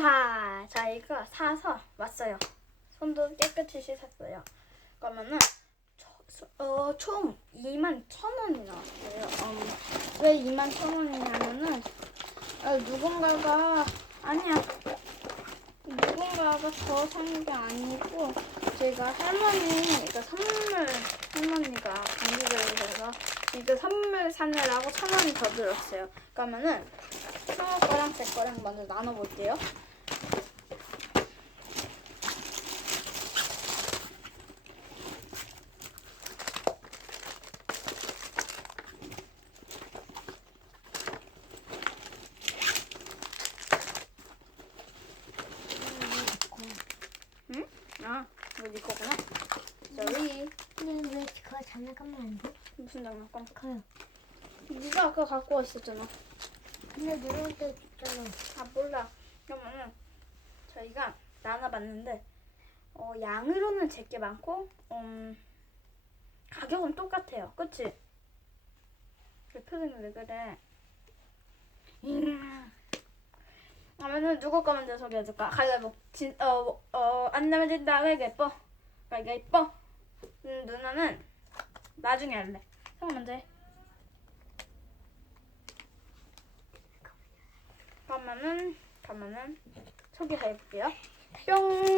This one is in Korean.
자, 저희가 사서 왔어요. 손도 깨끗이 씻었어요. 그러면은 저, 소- 어, 총 2만 천 원이 나왔어요. 음, 왜 2만 천 원이냐면은 어, 누군가가 아니야. 누군가가 더산게 아니고 제가 할머니 그러니까 선물 할머니가 감기를 해서 이거 선물 사느라고 천 원이 더 들었어요. 그러면은 형아 거랑 제 거랑 먼저 나눠볼게요. 아, 이거 네 거구나. 저리 근데 왜 그거 장난감만 안 돼? 무슨 장난감? 커요. 네가 아까 갖고 왔었잖아. 근데 누를 때 있잖아. 아 몰라. 그러면은 저희가 나눠봤는데 어, 양으로는 제게 많고 음, 가격은 똑같아요. 그치? 그 표정이 왜 그래? 음. 그러면은 누구 거 먼저 소개해줄까? 가위바위보. 진, 어, 어, 안 내면 진다. 가위바위보. 가위바위보. 음, 누나는 나중에 할래. 형 먼저 해. 그러면은 그러면은 소개해볼게요. 뿅.